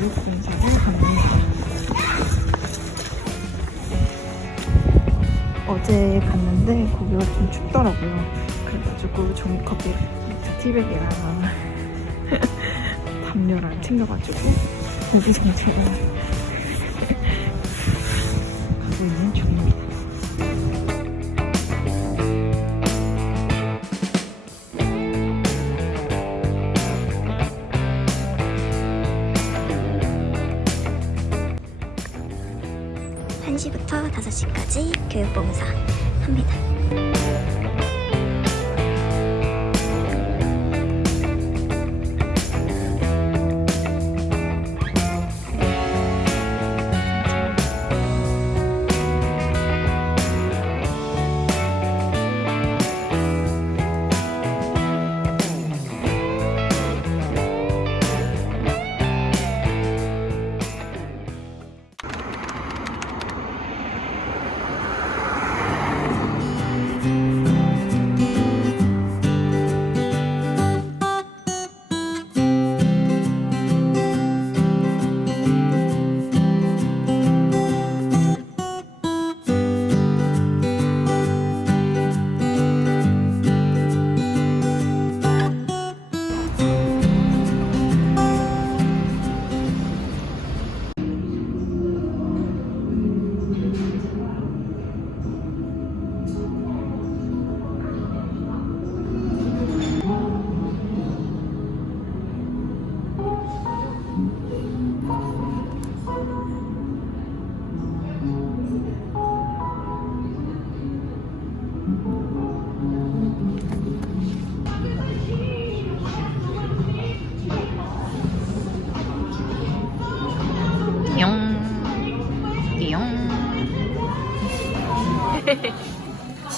교육봉사를 갑니다. 어제 갔는데 거기가 좀 춥더라고요. 그래가지고 종이컵이랑 티백이랑 담요랑 챙겨가지고 여기서 제가 5시까지 교육봉사 합니다.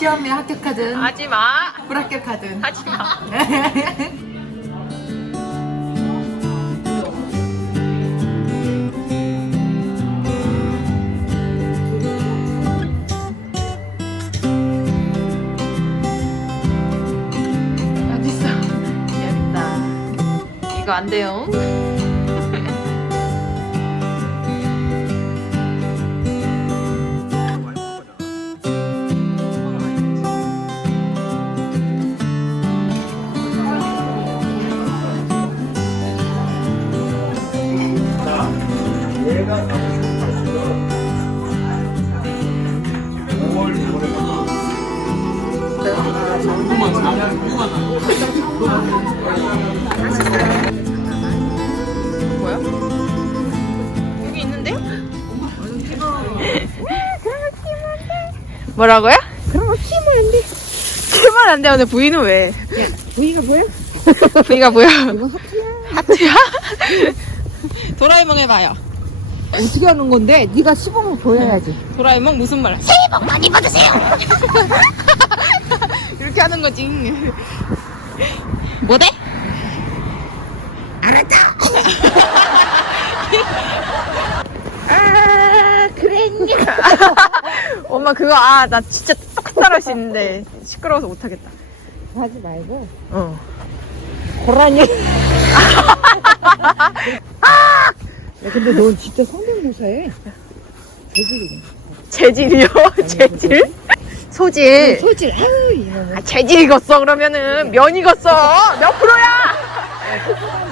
시험에 합격하든 하지마. 불합격하든. 하지마. 이거 안 돼요 뭐야? 여기 있는데? 뭐라고요? 거 키면 안 돼. 키면 안 돼. 근데 부위는 왜? 부위가 뭐야? 부위가 뭐야? 하트야? 도라에몽 해봐요. 어떻게 하는 건데? 네가 시범을 보여야지. 도라에몽 무슨 말? 새해 복 많이 받으세요! 이렇게 하는 거지. 뭐대? 알았다! 아, 그랬냐? 엄마 그거, 아, 나 진짜 똑같이 따라할 수 있는데 시끄러워서 못하겠다. 하지 말고. 어. 고라니. 야, 근데 넌 진짜 성대모사해. 재질이네. 재질이요? 재질? 소질. 소질, 아유, 이놈의. 아, 재질 익었어, 그러면은. 면 익었어. 몇 프로야?